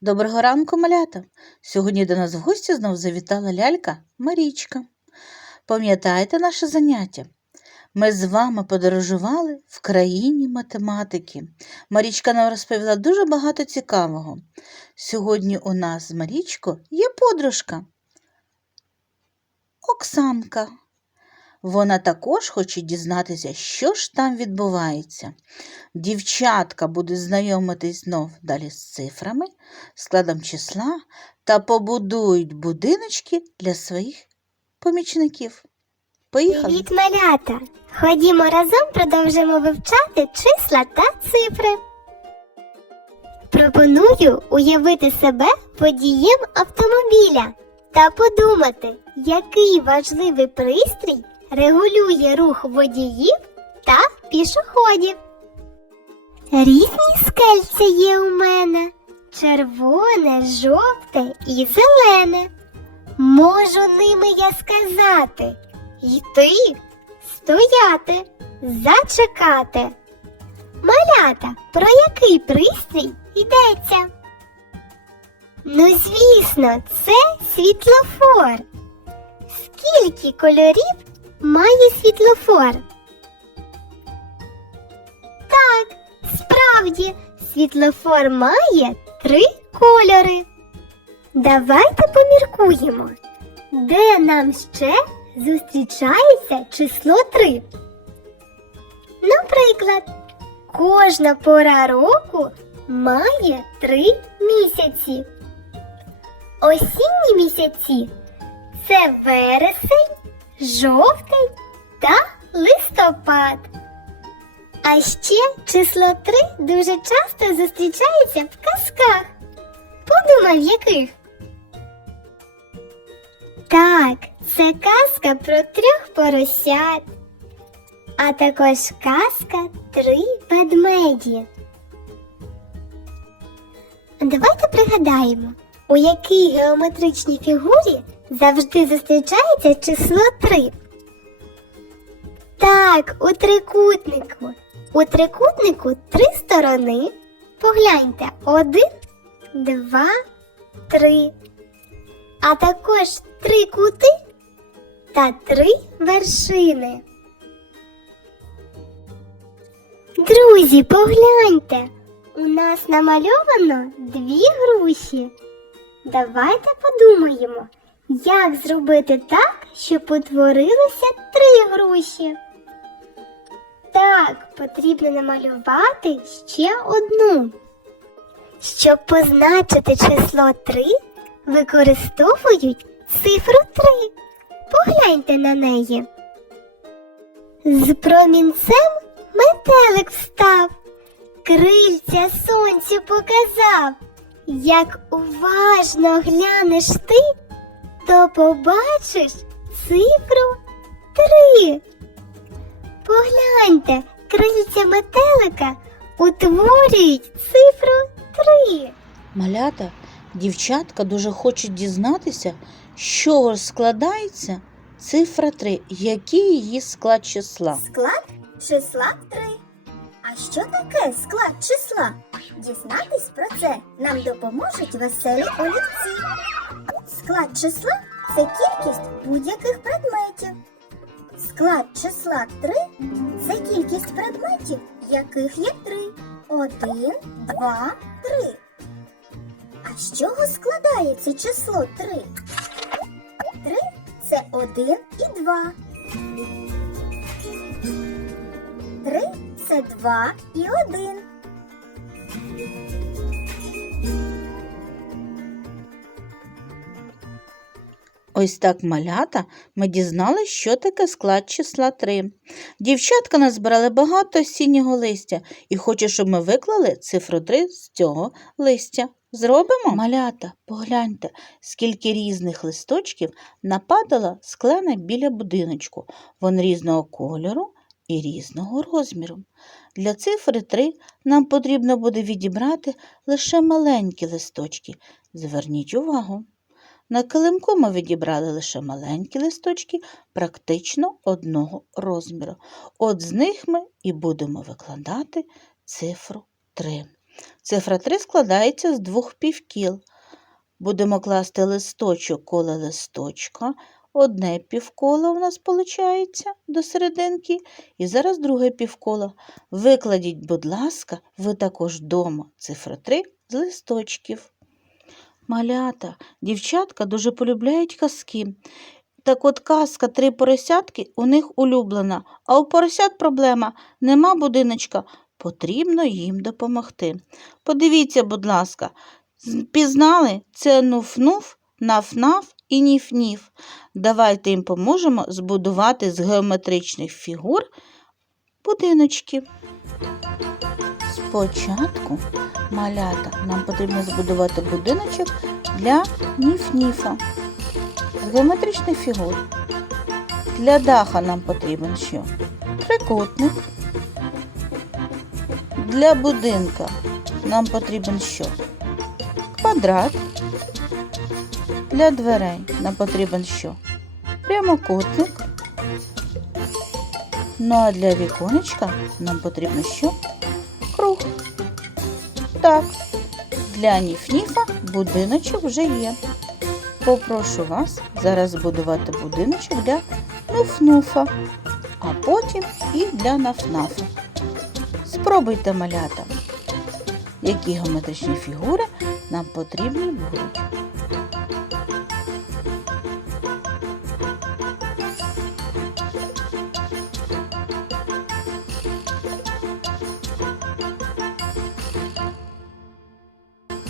Доброго ранку, малята! Сьогодні до нас в гості знов завітала лялька Марічка. Пам'ятаєте наше заняття? Ми з вами подорожували в країні математики. Марічка нам розповіла дуже багато цікавого. Сьогодні у нас з Марічкою є подружка Оксанка. Вона також хоче дізнатися, що ж там відбувається. Дівчатка будуть знайомитись знов далі з цифрами, складом числа та побудують будиночки для своїх помічників. Поїхали! Привіт, малята! Ходімо разом продовжимо вивчати числа та цифри. Пропоную уявити себе водієм автомобіля та подумати, який важливий пристрій регулює рух водіїв та пішоходів. Різні скельця є у мене червоне, жовте і зелене. Можу ними я сказати йти, стояти, зачекати. Малята, про який пристрій йдеться? Ну, звісно, це світлофор. Скільки кольорів має світлофор? Так, справді, світлофор має три кольори. Давайте поміркуємо, де нам ще зустрічається число 3. Наприклад, кожна пора року має три місяці. Осінні місяці це вересень, жовтень та листопад. А ще число 3 дуже часто зустрічається в казках. Подумай, яких? Так, це казка про трьох поросят, а також казка три ведмеді. Давайте пригадаємо, у якій геометричній фігурі завжди зустрічається число 3. Так, у трикутнику. У трикутнику три сторони. Погляньте, один, два, три а також три кути та три вершини. Друзі, погляньте, у нас намальовано дві груші. Давайте подумаємо, як зробити так, щоб утворилося три груші. Так, потрібно намалювати ще одну. Щоб позначити число 3, використовують цифру 3. Погляньте на неї. З промінцем метелик встав, крильця сонцю показав. Як уважно глянеш ти, то побачиш цифру 3. Погляньте, крильця метелика утворюють цифру 3. Малята, дівчатка дуже хочуть дізнатися, з чого ж складається цифра 3, який її склад числа. Склад числа 3. А що таке склад числа? Дізнатись про це нам допоможуть веселі олівці. Склад числа це кількість будь-яких предметів. Склад числа 3 це кількість предметів, яких є 3. 1, 2, 3. А з чого складається число 3? 3 це 1 і 2. 3 це 2 і 1. Ось так малята ми дізналися, що таке склад числа 3. Дівчатка назбирали багато осіннього листя і хоче, щоб ми виклали цифру 3 з цього листя. Зробимо? Малята, погляньте, скільки різних листочків нападало склена біля будиночку. Вони різного кольору і різного розміру. Для цифри 3 нам потрібно буде відібрати лише маленькі листочки. Зверніть увагу. На килимку ми відібрали лише маленькі листочки, практично одного розміру. От з них ми і будемо викладати цифру 3. Цифра 3 складається з двох півкіл. Будемо класти листочок коло листочка. Одне півколо у нас виходить до серединки. І зараз друге півколо. Викладіть, будь ласка, ви також вдома цифру 3 з листочків. Малята, дівчатка дуже полюбляють казки. Так от казка три поросятки у них улюблена, а у поросят проблема нема будиночка, потрібно їм допомогти. Подивіться, будь ласка, пізнали це нуф-нуф, наф-наф і ніф-ніф. Давайте їм поможемо збудувати з геометричних фігур будиночки. Спочатку, малята, нам потрібно збудувати будиночок для ніф-ніфа з геометричних фігур. Для даха нам потрібен що? Трикутник. Для будинка нам потрібен що? Квадрат. Для дверей нам потрібен що? Прямокутник. Ну а для віконечка нам потрібно що? Так, для ніф-ніфа будиночок вже є. Попрошу вас зараз збудувати будиночок для нуф-нуфа, а потім і для наф-нафа. Спробуйте малята, які геометричні фігури нам потрібні будуть.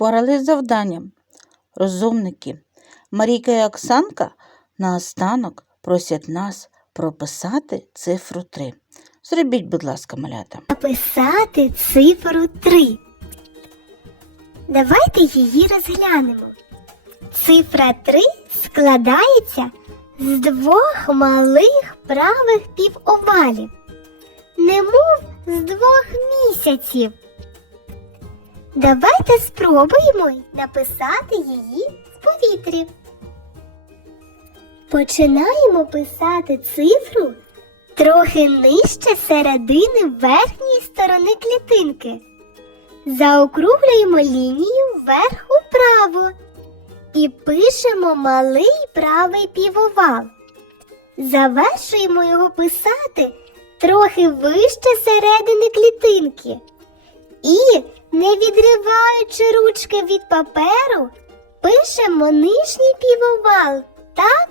Впорались завданням. Розумники. Марійка і Оксанка наостанок просять нас прописати цифру 3. Зробіть, будь ласка, малята. Написати цифру 3. Давайте її розглянемо. Цифра 3 складається з двох малих правих півовалів, немов з двох місяців. Давайте спробуємо написати її в повітрі. Починаємо писати цифру трохи нижче середини верхньої сторони клітинки. Заокруглюємо лінію вверх управо і пишемо малий правий півовал. Завершуємо його писати трохи вище середини клітинки. І, не відриваючи ручки від паперу, пишемо нижній півовал так,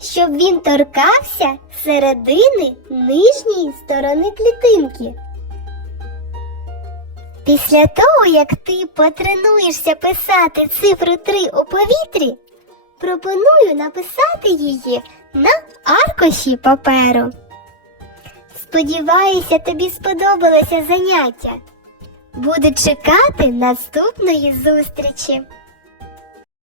щоб він торкався середини нижньої сторони клітинки. Після того, як ти потренуєшся писати цифру 3 у повітрі, пропоную написати її на аркуші паперу. Сподіваюся, тобі сподобалося заняття. Буду чекати наступної зустрічі.